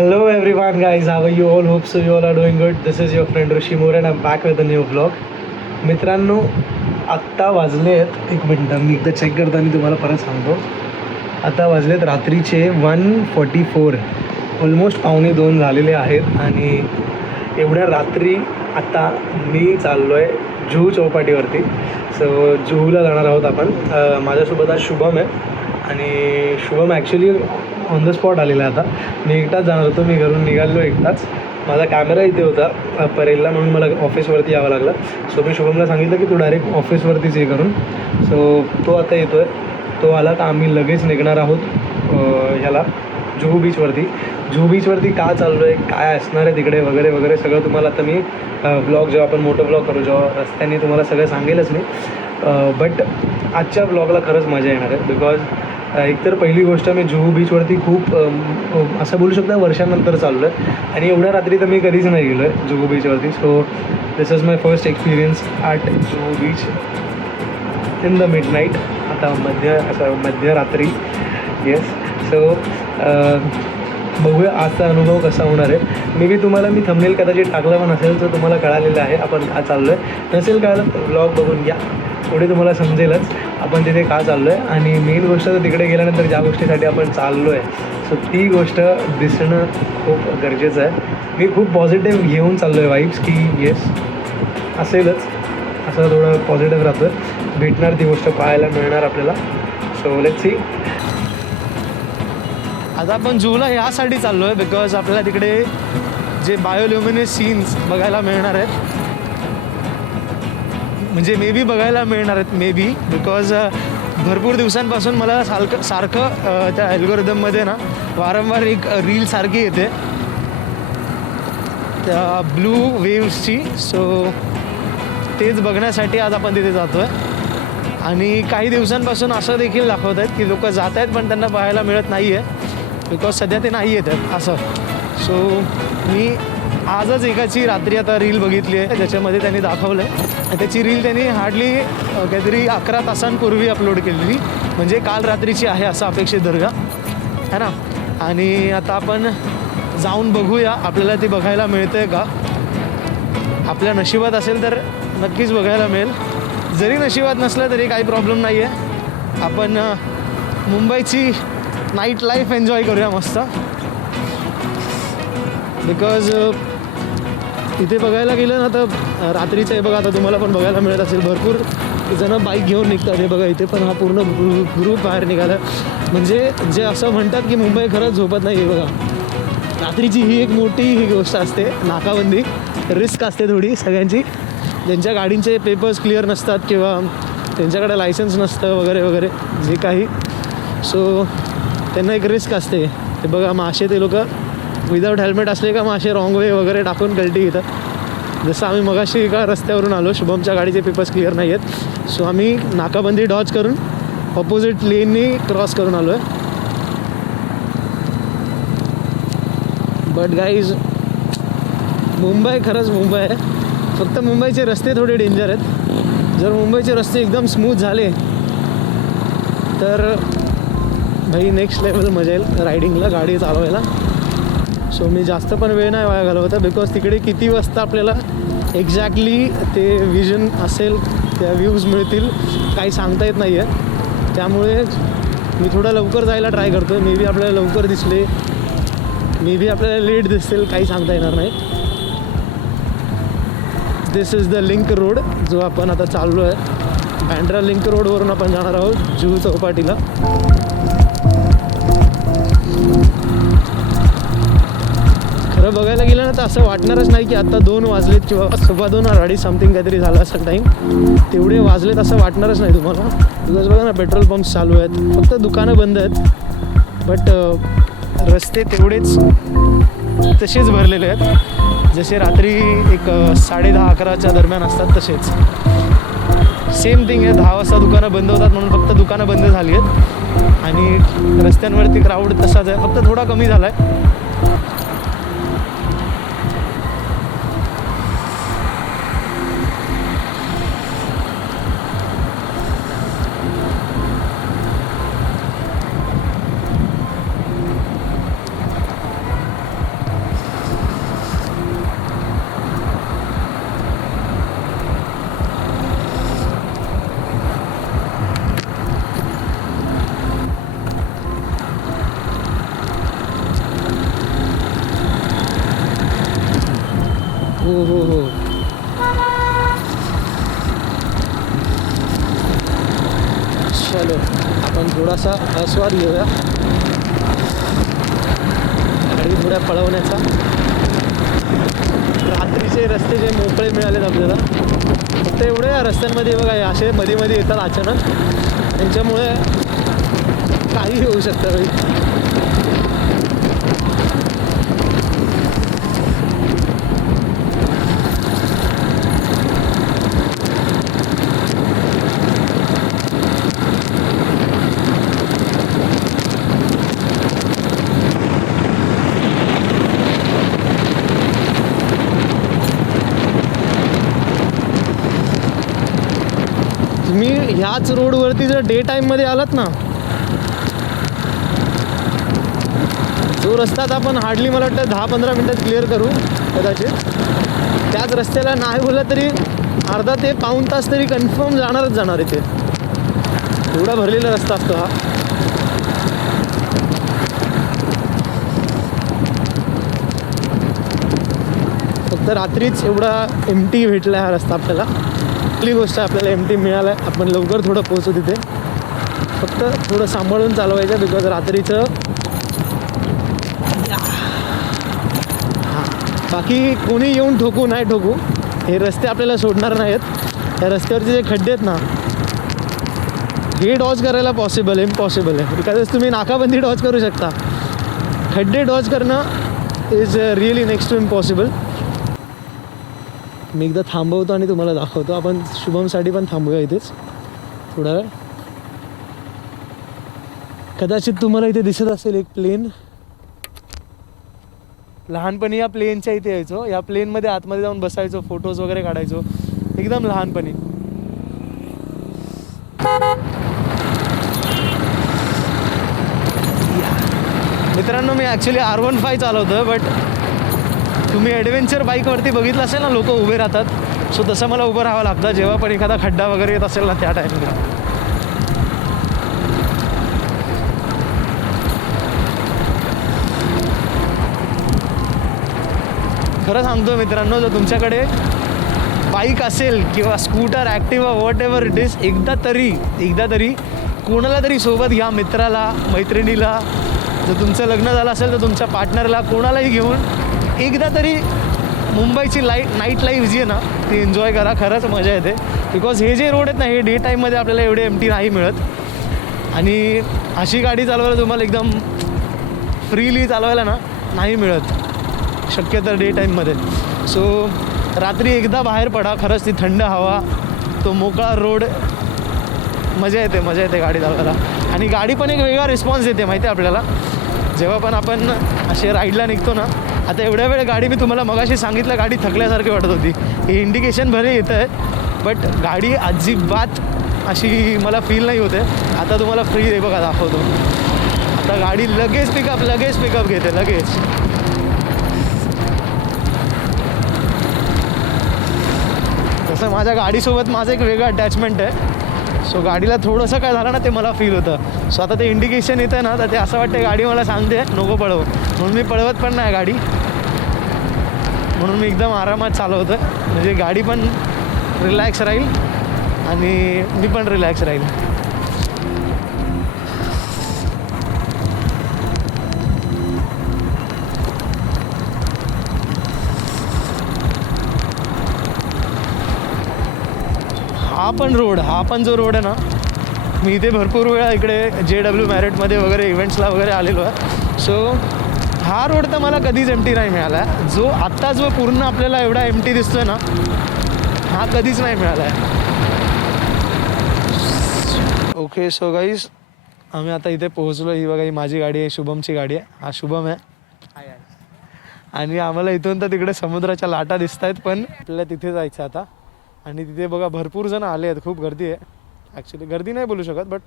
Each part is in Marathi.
Hello everyone guys, how are you all? Hope so you all are doing good. This is your friend Rishi Moore and I'm back with a new vlog. मित्रांनो, आत्ता वाजले आहेत, एक मिनटं मी एकदा चेक करताना तुम्हाला परत सांगतो. आता वाजलेत रात्रीचे 1:44, ऑलमोस्ट 1:45 झालेले आहेत. आणि एवढ्या रात्री आता मी चाललो आहे जुहू चौपाटीवरती. सो जुहूला जाणार आहोत आपण. माझ्यासोबत आज शुभम आहे आणि Shubham actually on the spot आलेला आहे. आता मी एकटाच जाणार होतो, मी घरून निघालो एकटाच. माझा कॅमेरा इथे होता परेलला, म्हणून मला ऑफिसवरती यावं लागलं. सो मी शुभमला सांगितलं की तू डायरेक्ट ऑफिसवरतीच ये करून. सो तो आता येतो आहे. तो आला तर आम्ही लगेच निघणार आहोत ह्याला जुहू बीचवरती. जुहू बीचवरती का चाललो आहे, काय असणार आहे तिकडे वगैरे वगैरे सगळं तुम्हाला आता मी ब्लॉग जेव्हा आपण मोठं ब्लॉग करू जेव्हा रस्त्याने तुम्हाला सगळं सांगेलच मी. बट आजच्या ब्लॉगला खरंच मजा येणार आहे. बिकॉज एकतर पहिली गोष्ट मी जुहू बीचवरती खूप असं बोलू शकता वर्षानंतर चाललो आहे आणि एवढ्या रात्री तर मी कधीच नाही गेलो आहे जुहू बीचवरती. So this is my first experience at Juhu beach in the mid night. आता मध्यरात्री. येस. सो बघूया आजचा अनुभव कसा होणार आहे. मी तुम्हाला थंबनेल कदाचित टाकलं पण असेल तर तुम्हाला कळालेलं आहे आपण का चाललो आहे. नसेल कळलं तर ब्लॉग बघून घ्या, पुढे तुम्हाला समजेलच आपण तिथे का चाललो आहे. आणि मेन गोष्ट तर तिकडे गेल्यानंतर ज्या गोष्टीसाठी आपण चाललो आहे सो ती गोष्ट दिसणं खूप गरजेचं आहे. मी खूप पॉझिटिव्ह घेऊन चाललो आहे वाईब्स की येस असेलच, असं थोडं पॉझिटिव्ह राहतं. भेटणार ती गोष्ट पाहायला मिळणार आपल्याला. So let's see. आता आपण जुहूला ह्यासाठी चाललो आहे बिकॉज आपल्याला तिकडे जे बायोल्युमिनेस सीन्स बघायला मिळणार आहेत, म्हणजे मे बी बघायला मिळणार आहेत मे बी. बिकॉज भरपूर दिवसांपासून मला सारखं त्या अल्गोरिदममध्ये ना वारंवार एक रील सारखी येते त्या ब्लू वेव्सची. सो तेच बघण्यासाठी आज आपण तिथे जातो आहे. आणि काही दिवसांपासून असं देखील दाखवत आहेत की लोक जात आहेत पण त्यांना पाहायला मिळत नाही आहे बिकॉज सध्या ते नाही येत आहेत असं. सो मी आजच एकाची रात्री आता रील बघितली आहे ज्याच्यामध्ये त्यांनी दाखवलं आहे. त्याची रील त्यांनी हार्डली काहीतरी 11 तासांपूर्वी अपलोड केलेली, म्हणजे काल रात्रीची आहे असं अपेक्षित धरूया है ना. आणि आता आपण जाऊन बघूया आपल्याला ती बघायला मिळतं आहे का. आपल्या नशिबात असेल तर नक्कीच बघायला मिळेल, जरी नशिबात नसलं तरी काही प्रॉब्लेम नाही आहे. आपण मुंबईची नाईट लाईफ एन्जॉय करूया मस्त. बिकॉज इथे बघायला गेलं ना तर रात्रीचं हे बघा, आता तुम्हाला पण बघायला मिळत असेल भरपूर जणं बाईक घेऊन निघतात. हे बघा इथे पण हा पूर्ण ग्रुप बाहेर निघाला. म्हणजे जे असं म्हणतात की मुंबई खरंच झोपत नाही. हे बघा रात्रीची ही एक मोठी ही गोष्ट असते, नाकाबंदी, रिस्क असते थोडी सगळ्यांची. ज्यांच्या गाडींचे पेपर्स क्लिअर नसतात किंवा त्यांच्याकडे लायसन्स नसतं वगैरे वगैरे जे काही, सो त्यांना एक रिस्क असते. हे बघा मासे ते लोक विदाऊट हेल्मेट असले का मासे रॉंग वे वगैरे टाकून कल्टी घेतात. जसं आम्ही मगाशी एका रस्त्यावरून आलो, शुभमच्या गाडीचे पेपर्स क्लिअर नाही आहेत. सो आम्ही नाकाबंदी डॉज करून ऑपोजिट लेननी क्रॉस करून आलो आहे. बट गाईज मुंबई खरंच मुंबई आहे, फक्त मुंबईचे रस्ते थोडे डेंजर आहेत. जर मुंबईचे रस्ते एकदम स्मूथ झाले तर भाई नेक्स्ट लेवल मजा येईल रायडिंगला, गाडी चालवायला. सो मी जास्त पण वेळ नाही वाया घालवत बिकॉज तिकडे किती वाजता आपल्याला एक्झॅक्टली ते विजन असेल, त्या व्ह्यूज मिळतील काही सांगता येत नाही आहे. त्यामुळे मी थोडा लवकर जायला ट्राय करतो आहे. मे बी आपल्याला लवकर दिसले, मे बी आपल्याला लेट दिसतील, काही सांगता येणार नाही. दिस इज द लिंक रोड जो आपण आता चाललो आहे. बँड्रा लिंक रोडवरून आपण जाणार आहोत जुहू चौपाटीला. खरं बघायला गेलं ना तर असं वाटणारच नाही की आत्ता 2 वाजलेत किंवा 2:15 2:30 समथिंग काहीतरी झालं असं टाईम. तेवढे वाजलेत असं वाटणारच नाही तुम्हाला. बिकॉज बघा ना पेट्रोल पंप्स चालू आहेत, फक्त दुकानं बंद आहेत बट रस्ते तेवढेच तसेच भरलेले आहेत जसे रात्री एक 10:30-11च्या दरम्यान असतात तसेच. सेम थिंग आहे. 10 वाजता दुकानं बंद होतात म्हणून फक्त दुकानं बंद झाली आहेत आणि रस्त्यांवरती क्राऊड तसाच आहे, फक्त थोडा कमी झाला आहे. हो. चलो आपण थोडासा आस्वाद घेऊया गाडी थोड्या पळवण्याचा. रात्रीचे रस्ते जे मोकळे मिळालेत आपल्याला, फक्त एवढे या रस्त्यांमध्ये बघा असे मध्ये मध्ये येतात अचानक, त्यांच्यामुळे काही होऊ शकतं भाई. तुम्ही ह्याच रोडवरती जर डे टाईममध्ये आलात ना, जो रस्ता आपण हार्डली मला वाटतं 10-15 मिनटात क्लिअर करू कदाचित, त्याच रस्त्याला नाही बोललं तरी अर्धा ते पाऊण तास तरी कन्फर्म जाणार इथे. एवढा भरलेला रस्ता असतो हा. फक्त रात्रीच एवढा एमटी भेटला हा रस्ता आपल्याला. आपली गोष्ट आपल्याला एमटी मिळाला, आपण लवकर थोडं पोहोचू तिथे. फक्त थोडं सांभाळून चालवायचं, बिकॉज रात्रीचं बाकी कोणी येऊन ठोकू नाही ठोकू, हे रस्ते आपल्याला सोडणार नाहीत. या रस्त्यावरचे जे खड्डे आहेत ना, हे डॉज करायला इम्पॉसिबल आहे. बिकॉज तुम्ही नाकाबंदी डॉज करू शकता, खड्डे डॉज करणं is really next to impossible. मी एकदा थांबवतो आणि तुम्हाला दाखवतो. आपण शुभमसाठी पण थांबूया इथेच थोडा वेळ. कदाचित तुम्हाला इथे दिसत असेल एक प्लेन. लहानपणी या प्लेनच्या इथे यायचो, या प्लेनमध्ये आतमध्ये जाऊन बसायचो, फोटोज वगैरे काढायचो एकदम लहानपणी. मित्रांनो, मी ॲक्च्युली R15 चालवतो, बट तुम्ही ॲडव्हेंचर बाईकवरती बघितलं असेल ना, लोक उभे राहतात, सो तसं मला उभं राहावं लागतं जेव्हा पण एखादा खड्डा वगैरे येत असेल ना, त्या टाईमला. खरं सांगतो मित्रांनो, जर तुमच्याकडे बाईक असेल किंवा scooter, Activa, what ever it is, एकदा तरी कोणाला तरी सोबत घ्या, मित्राला, मैत्रिणीला. जर तुमचं लग्न झालं असेल तर तुमच्या पार्टनरला, कोणालाही घेऊन एकदा तरी मुंबईची नाईट लाईफ जी आहे ना, ती एन्जॉय करा. खरंच मजा येते. बिकॉज हे जे रोड आहेत ना, हे डे टाईममध्ये आपल्याला एवढे एमटी नाही मिळत. आणि अशी गाडी चालवायला तुम्हाला एकदम फ्रीली चालवायला ना नाही मिळत शक्यतो डे टाईममध्ये. सो रात्री एकदा बाहेर पडा, खरंच ती थंड हवा, तो मोकळा रोड, मजा येते गाडी चालवायला. आणि गाडी पण एक वेगळा रिस्पॉन्स देते माहिती आहे आपल्याला. जेव्हा पण आपण असे राईडला निघतो ना, आता एवढ्या वेळ गाडी, मी तुम्हाला मगाशी सांगितलं गाडी थकल्यासारखी वाटत होती, हे इंडिकेशन भले येतं आहे, बट गाडी अजिबात अशी मला फील नाही होते. आता तुम्हाला फ्री आहे बघा, दाखवतो. आता गाडी लगेच पिकअप घेते लगेच. तसं माझ्या गाडीसोबत माझं एक वेगळं अटॅचमेंट आहे. सो गाडीला थोडंसं काय झालं ना, ते मला फील होतं. सो आता ते इंडिकेशन येतं ना, तर ते असं वाटतं गाडी मला सांगते नको पळव, म्हणून मी पळवत पण नाही गाडी. म्हणून मी एकदम आरामात चालवतो, म्हणजे गाडी पण रिलॅक्स राहील आणि मी पण रिलॅक्स राहील. हा पण जो रोड आहे ना, मी इथे भरपूर वेळा इकडे JW मॅरिटमध्ये वगैरे इव्हेंट्सला वगैरे आलेलो आहे. सो हा रोड तर मला कधीच एमटी नाही मिळाला आहे. जो पूर्ण आपल्याला एवढा एमटी दिसतोय ना, हा कधीच नाही मिळाला आहे. ओके, सो गाईज, आम्ही आता इथे पोहोचलो. ही बघा, ही माझी गाडी आहे, शुभमची गाडी आहे. हा शुभम आहे. आणि आम्हाला इथून तर तिकडे समुद्राच्या लाटा दिसत आहेत, पण आपल्याला तिथे जायचं आता. आणि तिथे बघा भरपूर जण आले आहेत, खूप गर्दी आहे. ॲक्च्युली गर्दी नाही बोलू शकत, बट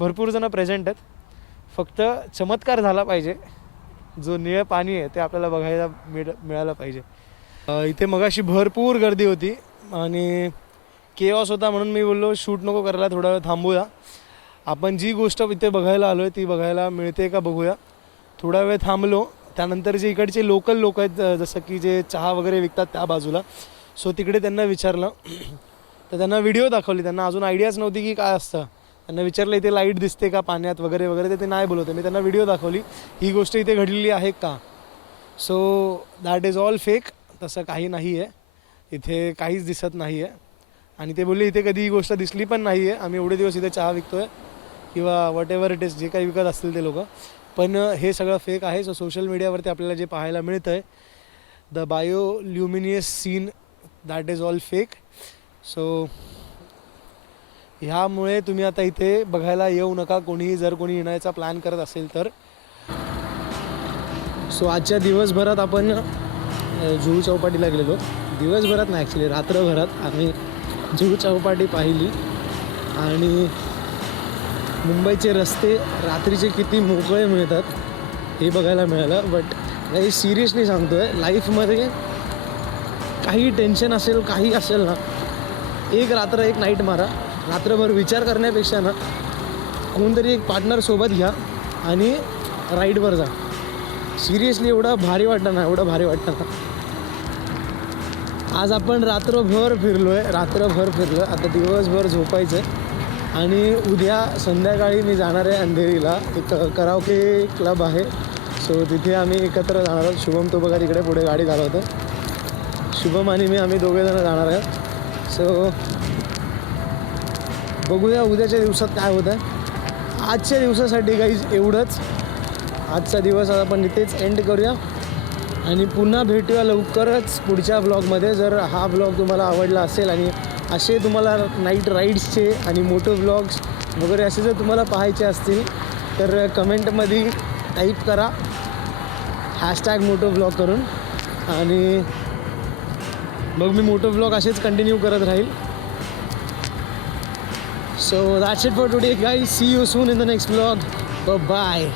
भरपूर जण प्रेझेंट आहेत. फक्त चमत्कार झाला पाहिजे, जो निळं पाणी आहे ते आपल्याला बघायला मिळालं पाहिजे. इथे मगाशी भरपूर गर्दी होती आणि केऑस होता, म्हणून मी बोललो शूट नको करायला, थोडा वेळ थांबूया. आपण जी गोष्ट इथे बघायला आलो आहे ती बघायला मिळते का बघूया. थोडा वेळ त्यानंतर जे इकडचे लोकल लोक आहेत जसं की जे चहा वगैरे विकतात त्या बाजूला, सो तिकडे त्यांना विचारलं तर त्यांना व्हिडिओ दाखवली. त्यांना अजून आयडियाच नव्हती की काय असतं. त्यांना विचारलं इथे लाईट दिसते का पाण्यात वगैरे वगैरे, तर ते नाही बोलवते. मी त्यांना व्हिडिओ दाखवली ही गोष्ट इथे घडलेली आहे का. So that is all fake. तसं काही नाही आहे, इथे काहीच दिसत नाही आहे. आणि ते बोलले इथे कधी ही गोष्ट दिसली पण नाही आहे. आम्ही एवढे दिवस इथे चहा विकतो आहे किंवा वॉट एव्हर इट इज, जे काही विकत असतील ते लोक, पण हे सगळं फेक आहे. सो सोशल मीडियावरती आपल्याला जे पाहायला मिळतं आहे the bioluminescent scene, that is all fake. So ह्यामुळे तुम्ही आता इथे बघायला येऊ नका कोणीही, जर कोणी येण्याचा प्लॅन करत असेल तर. सो आजच्या दिवसभरात आपण जुहू चौपाटीला गेलेलो. दिवसभरात नाही ॲक्च्युली, रात्रभरात आम्ही जुहू चौपाटी पाहिली. आणि मुंबईचे रस्ते रात्रीचे किती मोकळे मिळतात हे बघायला मिळालं. बट काही सिरियसली सांगतो आहे, लाईफमध्ये काही टेन्शन असेल काही असेल ना, एक रात्र एक नाईट मारा. रात्रभर विचार करण्यापेक्षा ना कोणतरी एक पार्टनर सोबत घ्या आणि राईडवर जा. सिरियसली एवढं भारी वाटतं ना, एवढं भारी वाटतं ना. आज आपण रात्रभर फिरलो आहे, रात्रभर फिरलो. आता दिवसभर झोपायचं आहे आणि उद्या संध्याकाळी मी जाणार आहे अंधेरीला. एक कराओके क्लब आहे, सो तिथे आम्ही एकत्र जाणार आहोत. शुभम तो बघा तिकडे पुढे गाडी चालवतो. शुभम आणि मी आम्ही दोघेजणं जाणार आहोत. सो बघूया उद्याच्या दिवसात काय होतं आहे. आजच्या दिवसासाठी काही एवढंच. आजचा दिवस आपण इथेच एंड करूया आणि पुन्हा भेटूया लवकरच पुढच्या ब्लॉगमध्ये. जर हा ब्लॉग तुम्हाला आवडला असेल आणि असे तुम्हाला नाईट राईड्सचे आणि मोटो ब्लॉग्स वगैरे असे जर तुम्हाला पाहायचे असतील तर कमेंटमध्ये टाईप करा हॅशटॅग मोटो ब्लॉग करून, आणि मग मी मोटो ब्लॉग असेच कंटिन्यू करत राहील. So that's it for today guys. See you soon in the next blog. Bye.